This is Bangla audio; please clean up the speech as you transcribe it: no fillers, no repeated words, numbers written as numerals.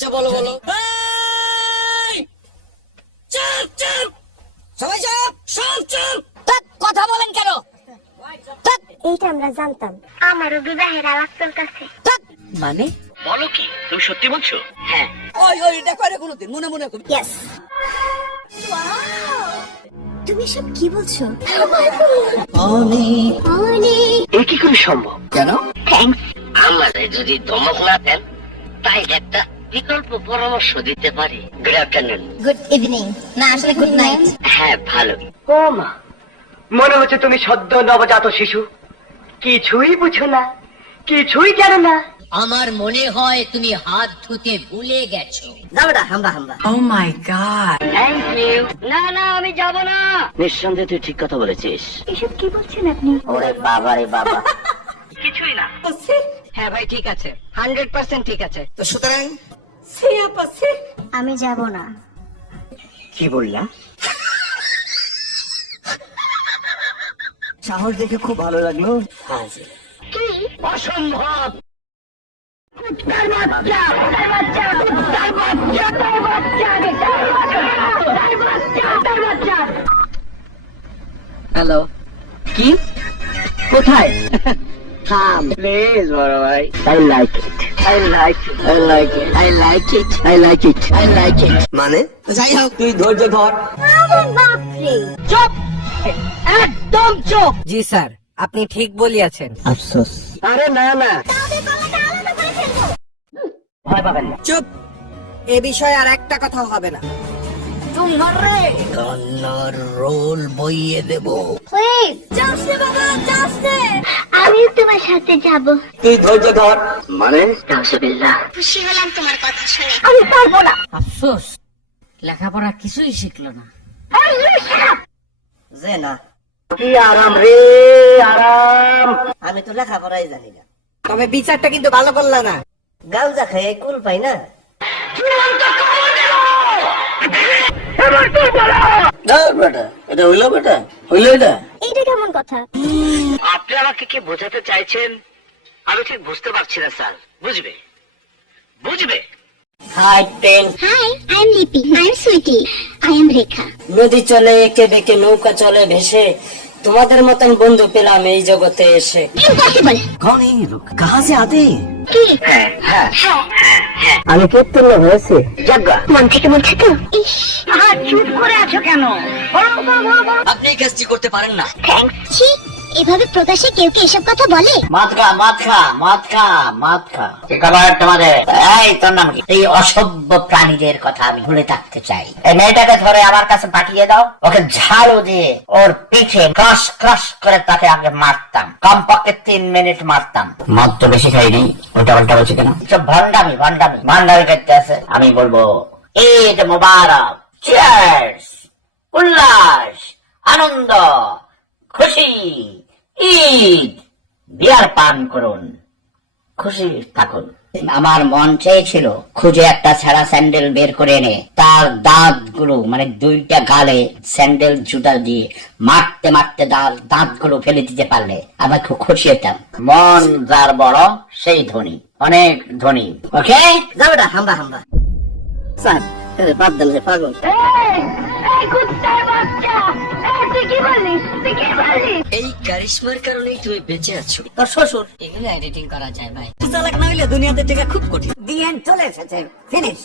আচ্ছা বলো বলো। চুপ চুপ, সবাই চুপ, সব চুপ। কথা বলেন কেন? এইটা আমরা জানতাম। আমারও বিবাহের আলাপ চলতেছে। মানে বলো কি, তুমি সত্যি বলছো? হ্যাঁ। ওই ওই দেখো রে কোনদিন মনে মনে করি। ইয়েস। তুমি সব কি বলছো? এ কি করে সম্ভব? কেন? থ্যাঙ্কস। আমাদের যদি ধমক না দেন, তাই একটা বিকল্প পরামর্শ দিতে পারি। Good afternoon. গুড ইভিনিং, না আসলে গুড নাইট। হ্যাঁ, ভালো। ও মা, মনে হচ্ছে তুমি সদ্য নবজাত শিশু, কিছুই বুঝো না, কিছুই জানো না। আমার মনে হয় তুমি হাত ধুতে ভুলে গেছো। যাবেটা হামবা হামবা। Oh my god. Thank you. না না, আমি যাব না। নিঃসন্দেহে তুই ঠিক কথা বলেছিস। এসব কি বলছেন আপনি? ওরে বাবা রে বাবা। কিছুই না। হ্যাঁ ভাই, ঠিক আছে, 100% ঠিক আছে। তো সুতরাং আমি যাব না। কি বললা? সাহস দেখে খুব ভালো লাগলো। অসম্ভব। হ্যালো, কি কোথায়? থাম প্লিজ বড় ভাই। I like it. I like it. I like it. I like it. I like it. I like it. মানে যাই হোক, তুই ধৈর্য ধর। আরে বাপ রে। চুপ, একদম চুপ। জি স্যার, আপনি ঠিক বলিয়াছেন। আফসোস। আরে না না, তাহলে গলাটা আলাদা করে ফেলবো। ভয় পাবেন না। চুপ, এ বিষয়ে আর একটা কথা হবে না। কন্নর রোল বইয়ে দেব। প্লিজ চাষে বাবা, চাষে। আমি তোমার সাথে যাব। তুই ধৈর্য ধর। মানে? নাউজুবিল্লাহ। খুশি হলাম তোমার কথা শুনে। আমি পারবো না। আফসোস, লেখাপড়া কিছুই শিখলো না। যে না, কি আরাম রে, আরাম। আমি তো লেখাপড়াই জানি না। তবে বিচারটা কিন্তু ভালো করলা না। গাঁজা খেয়ে কুল পাই না। এটা হইলো বেটা, হইলো এটা। এইটা কেমন কথা? আপনি আমাকে কি বোঝাতে চাইছেন আমি ঠিক বুঝতে পারছি না স্যার। বুঝবে, বুঝবে। Hi friend. Hi, I am Lipi. I am Sweety. I am Rekha. নদী চলে একে বেঁকে, নৌকা চলে ভেসে, তোমাদের মতন বন্ধু পেলাম এই জগতে এসে। ইম্পসিবল। कौन है ये लोग? कहाँ से आते हैं? কি? আমি উত্তীর্ণ হয়েছি। যাজ্ঞা। মন থেকে বলছে তো? ইস, চুপ করে আছো কেন? আপনি এই কাজটি করতে পারেন না। থ্যাঙ্কস। ছি, এভাবে প্রকাশ্যে কেউ কি এসব কথা বলে? মাত খা, মাত খা, মাত খা, মাত খা। কি খাবার তোমাদের? এই তোর নাম কি? এই অসভ্য প্রাণীদের কথা আমি ভুলে থাকতে চাই। এই মেয়েটাকে ধরে আমার কাছে পাঠিয়ে দাও। ওকে ঝাড়ু দিয়ে ওর পিঠে ক্রাশ ক্রাশ করে তাকে আগে মারতাম। কমপক্ষে 3 মিনিট মারতাম। মদ তো বেশি খাইনি, ওটা পাল্টা বলছে কেন? সব ভণ্ডামি ভণ্ডামি ভণ্ডামি করতে আছে। আমি বলবো ঈদ মোবারক, চিয়ার্স, উল্লাস, আনন্দ, খুশি, ঈদ, বিয়ার পান করুন, খুশি থাকুন। আমার মন চেয়েছিল খুঁজে একটা ছেঁড়া স্যান্ডেল বের করে এনে তার দাঁতগুলো, মানে 2টা গালে স্যান্ডেল জুতা দিয়ে মারতে মারতে দাঁতগুলো ফেলে দিতে পারলে আমার খুব খুশি হতাম। মন যার বড় সেই ধনী, অনেক ধনী। ওকে, যাবে না হাম্বা হাম্বা। স্যার, বাদ দেন রে পাগল। এই কারিশমার কারণেই তুমি বেঁচে আছো। তোর শ্বশুর এগুলো এডিটিং করা যায় ভাই। চালাক না হইলে দুনিয়াতে টেকা খুব কঠিন। দি এন্ড চলে এসেছে, ফিনিশ।